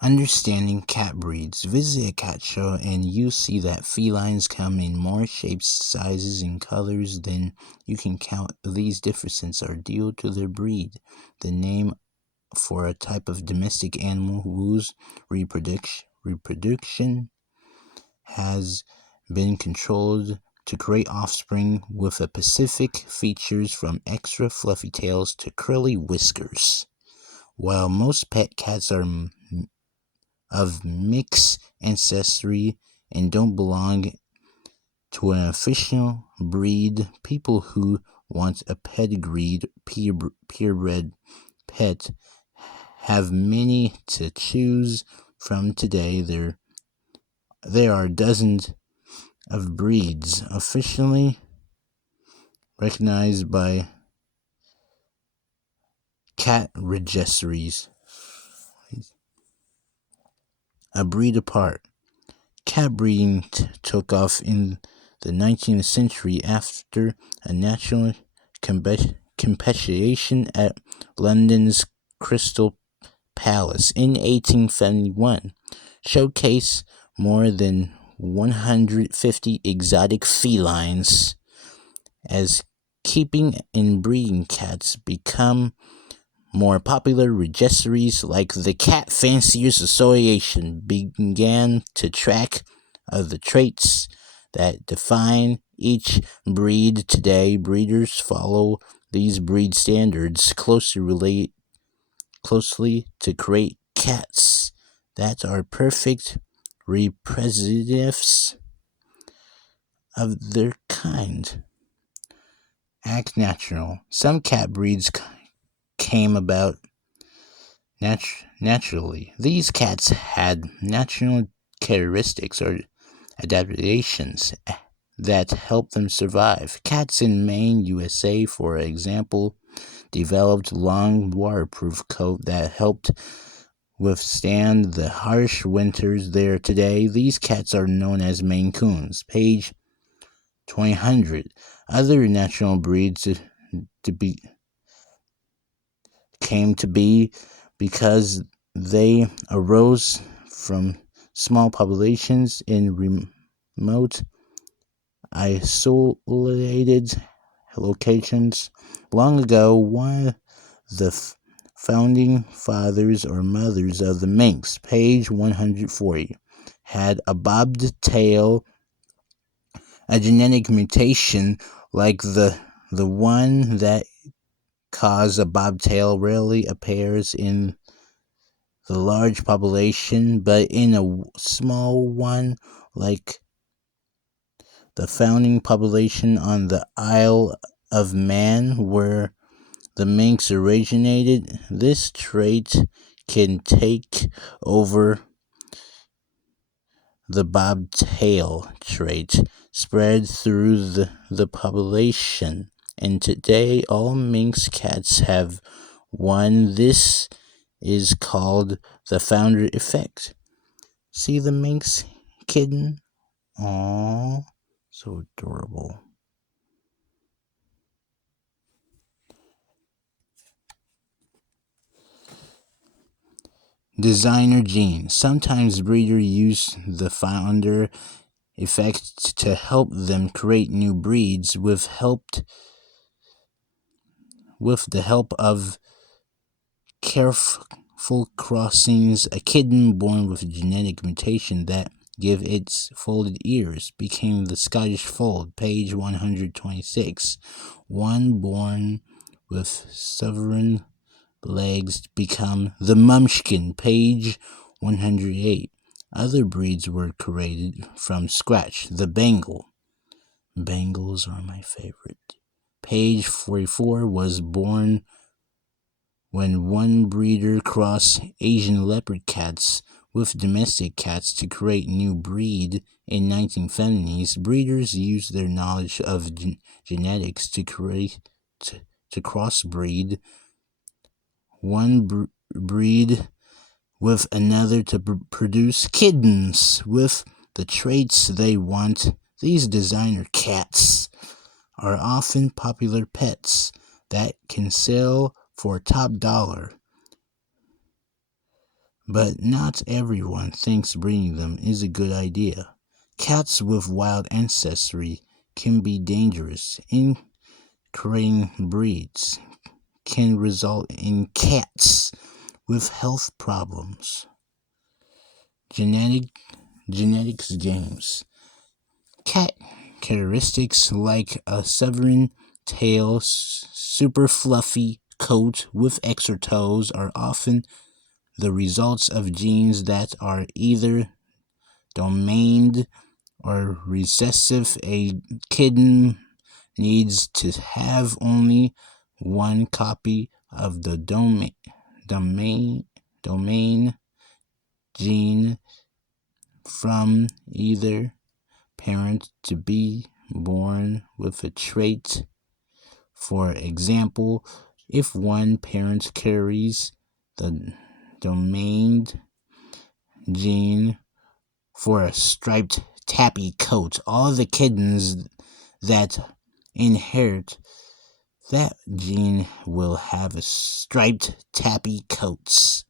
Understanding cat breeds. Visit a cat show and you'll see that felines come in more shapes, sizes, and colors than you can count. These differences are due to their breed. The name for a type of domestic animal whose reproduction has been controlled to create offspring with a specific features from extra fluffy tails to curly whiskers. While most pet cats are of mixed ancestry and don't belong to an official breed, people who want a pedigreed, purebred pet have many to choose from today. There are dozens of breeds officially recognized by cat registries. A breed apart. Cat breeding took off in the 19th century after a national competition at London's Crystal Palace in 1871 showcased more than 150 exotic felines. As keeping and breeding cats become more popular, registries like the Cat Fanciers Association began to track the traits that define each breed. Today, breeders follow these breed standards closely to create cats that are perfect representatives of their kind. Act natural. Some cat breeds came about naturally. These cats had natural characteristics or adaptations that helped them survive. Cats in Maine, USA, for example, developed long waterproof coat that helped withstand the harsh winters there. Today, these cats are known as Maine Coons. Page 200. Other natural breeds came to be because they arose from small populations in remote, isolated locations. Long ago, one of the founding fathers or mothers of the Manx, page 140, had a bobbed tail, a genetic mutation like the one that caused a bobtail rarely appears in the large population, but in a small one like the founding population on the Isle of Man where the Manx originated, this trait can take over the bobtail trait, spread through the population, and today all Manx cats have one. This is called the founder effect. See the Manx kitten? Aww, so adorable. Designer genes. Sometimes breeders use the founder effect to help them create new breeds with the help of careful crossings. A kitten born with a genetic mutation that give its folded ears became the Scottish Fold, page 126. One born with sovereign legs become the Munchkin, page 108. Other breeds were created from scratch. The Bengal. Bengals are my favorite. Page 44 was born when one breeder crossed Asian leopard cats with domestic cats to create new breed. In 1970s, breeders used their knowledge of genetics to crossbreed one breed with another to produce kittens with the traits they want. These designer cats are often popular pets that can sell for top dollar. but not everyone thinks breeding them is a good idea. Cats with wild ancestry can be dangerous. Inbreeding breeds can result in cats with health problems. Genetics games. Cat characteristics like a severn tail, super fluffy coat with extra toes are often the results of genes that are either dominant or recessive. A kitten needs to have only one copy of the domain gene from either parent to be born with a trait. For example, if one parent carries the domain gene for a striped tabby coat, all the kittens that inherit that gene will have a striped tabby coats.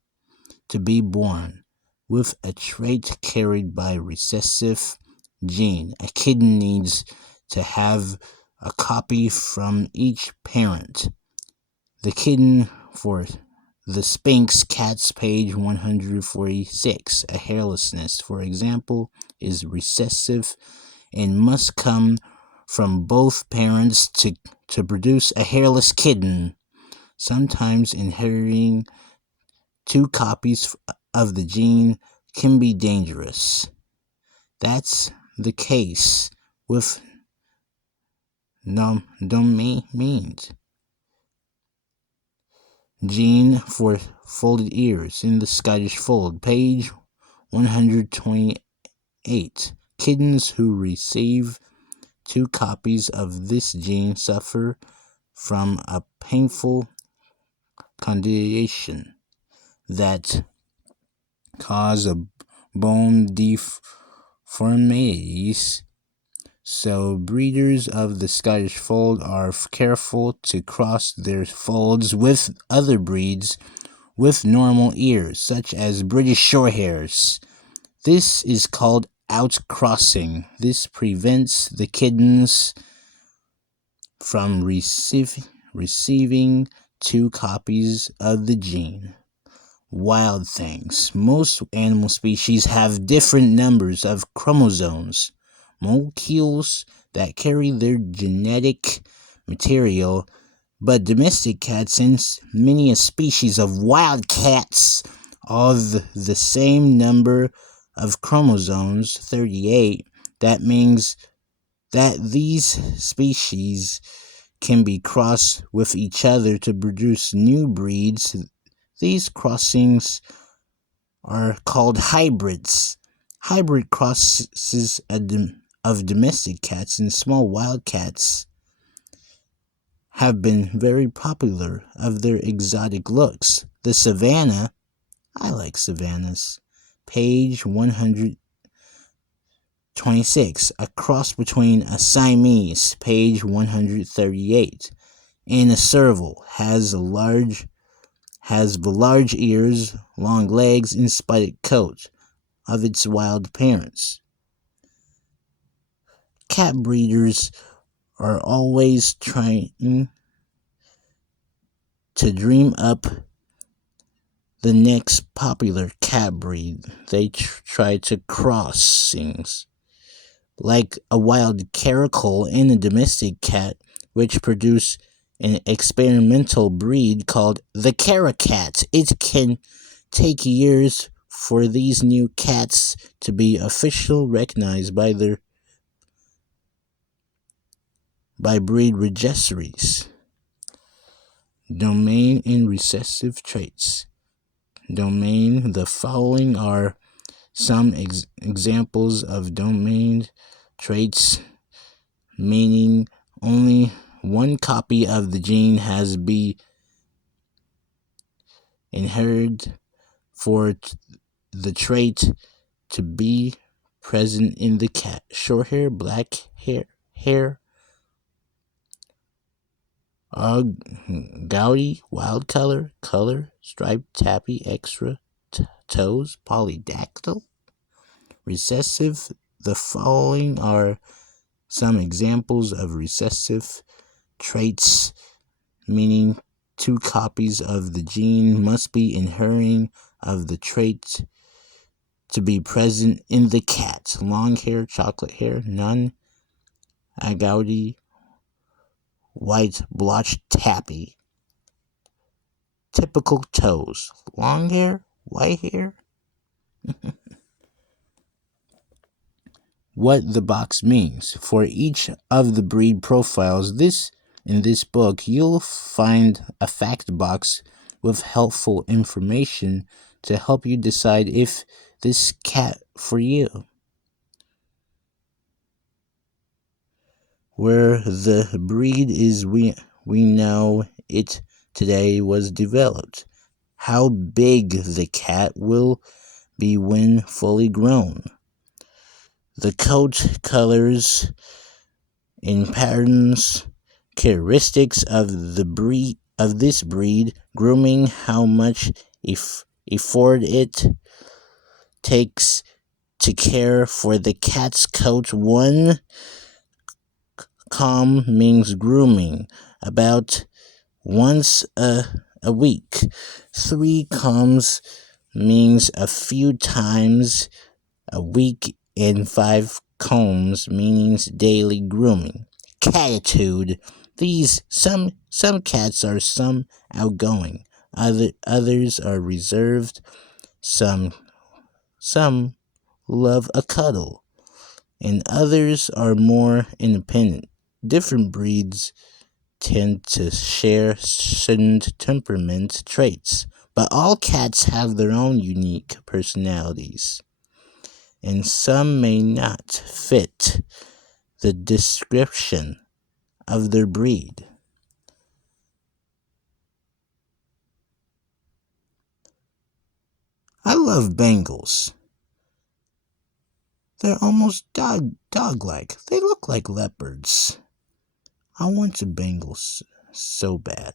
To be born with a trait carried by recessive gene, a kitten needs to have a copy from each parent. The kitten for the Sphinx Cats, page 146. A hairlessness, for example, is recessive and must come from both parents to produce a hairless kitten. Sometimes inheriting two copies of the gene can be dangerous. That's the case with domains. Gene for folded ears in the Scottish Fold, page 128. Kittens who receive two copies of this gene suffer from a painful condition that cause bone deformities. So breeders of the Scottish Fold are careful to cross their folds with other breeds with normal ears, such as British Shorthairs. This is called outcrossing. This prevents the kittens from receiving two copies of the gene. Wild things. Most animal species have different numbers of chromosomes, molecules that carry their genetic material, but domestic cats and many species of wild cats have the same number of chromosomes, 38. That means that these species can be crossed with each other to produce new breeds. These crossings are called hybrids. Hybrid crosses of domestic cats and small wild cats have been very popular of their exotic looks. The Savannah, I like savannas, page 126, a cross between a Siamese, page 138, and a serval, has the large ears, long legs, and spotted coat of its wild parents. Cat breeders are always trying to dream up the next popular cat breed. They try to crossings, like a wild caracal and a domestic cat, which produce an experimental breed called the Caracat. It can take years for these new cats to be officially recognized by breed registries. Domain and recessive traits. Domain. The following are some examples of domain traits, meaning only one copy of the gene has been inherited for the trait to be present in the cat. Short hair, black hair, gouty, wild color, striped, tappy, extra toes, polydactyl, recessive. The following are some examples of recessive traits, meaning two copies of the gene must be inheriting of the trait to be present in the cat. Long hair, chocolate hair, none. Agouti, white blotched tabby. Typical toes. Long hair, white hair. What the box means. For each of the breed profiles in this book, you'll find a fact box with helpful information to help you decide if this cat for you. Where the breed is, we know it today was developed. How big the cat will be when fully grown. The coat colors and patterns, characteristics of this breed, grooming, how much effort it takes to care for the cat's coat. 1 comb means grooming about once a week. 3 combs means a few times a week, and 5 combs means daily grooming. Catitude. These some cats are some outgoing, others are reserved, some love a cuddle, and others are more independent. Different breeds tend to share certain temperament traits, but all cats have their own unique personalities, and some may not fit the description of their breed. I love Bengals. They're almost dog-like. They look like leopards. I want a Bengal so bad.